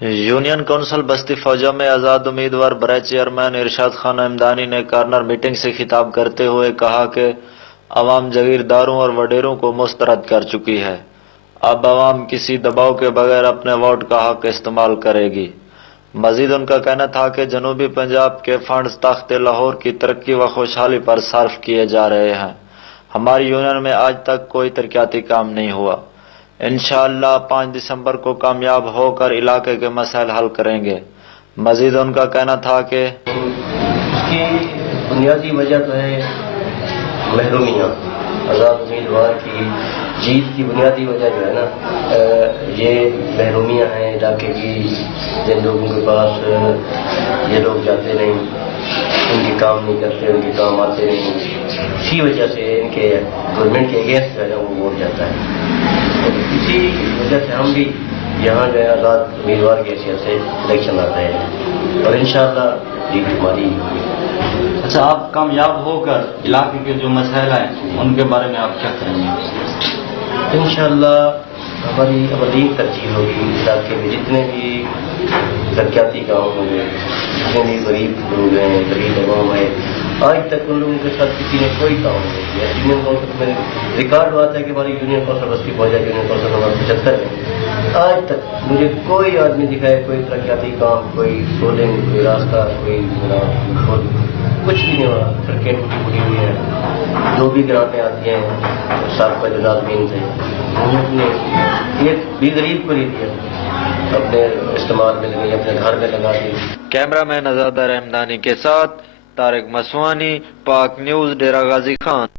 Union council بستی فوجہ میں آزاد امیدوار برائے چیئرمین ارشاد خان عمدانی نے کارنر میٹنگ سے خطاب کرتے ہوئے کہا کہ عوام جاگیرداروں اور وڈیروں کو مسترد کر چکی ہے، اب عوام کسی دباؤ کے بغیر اپنے ووٹ کا حق استعمال کرے گی۔ مزید ان کا کہنا تھا کہ جنوبی پنجاب کے فنڈز تخت لاہور کی ترقی و خوشحالی پر صرف کیے جا رہے ہیں، ہماری یونین میں آج تک کوئی ترقیاتی کام نہیں ہوا۔ انشاءاللہ 5 دسمبر کو کامیاب ہو کر علاقے کے مسائل حل کریں گے۔ مزید ان کا کہنا تھا کہ اس کی بنیادی وجہ تو ہے محرومیاں، آزاد امیدوار کی جیت کی بنیادی وجہ جو ہے نا یہ محرومیاں ہیں علاقے کی، جن لوگوں کے پاس یہ لوگ جاتے نہیں، ان کے کام نہیں کرتے، ان کے کام آتے نہیں، اسی وجہ سے ان کے گورنمنٹ کے اگینسٹ جو ہے نا وہ ووٹ جاتا ہے، اور اسی وجہ سے ہم بھی یہاں جو ہے آزاد امیدوار کی حیثیت سے الیکشن لڑ رہے ہیں اور انشاءاللہ جیت ہماری ہوگی۔ اچھا، آپ کامیاب ہو کر علاقے کے جو مسائل ہیں ان کے بارے میں آپ کیا کریں گے؟ انشاءاللہ ہماری عملی ترجیح ہوگی، علاقے میں جتنے بھی ترقیاتی کام ہوں گے، جتنے بھی غریب لوگ ہیں، غریب عوام ہے، آج تک ان لوگوں کے ساتھ کسی نے کوئی کام نہیں کیا۔ یونین کونسل میں ریکارڈ ہوا تھا کہ ہماری یونین کونسل بستی فوجہ یونین کونسل نمبر 75 میں آج تک مجھے کوئی آدمی دکھائے کوئی ترقیاتی کام، کوئی سولنگ، کوئی راستہ، کوئی کچھ بھی نہیں ہوا۔ سڑکیں ٹوٹی ہوئی ہیں، جو بھی گرانٹیں آتی ہیں سابقہ جو ناظمین تھے انہوں نے ایک بھی غریب کو نہیں دیا، اپنے استعمال میں لگائی، اپنے گھر میں لگا دی۔ کیمرہ مین آزاد احمدانی کے ساتھ طارق مسوانی، پاک نیوز، ڈیرہ غازی خان۔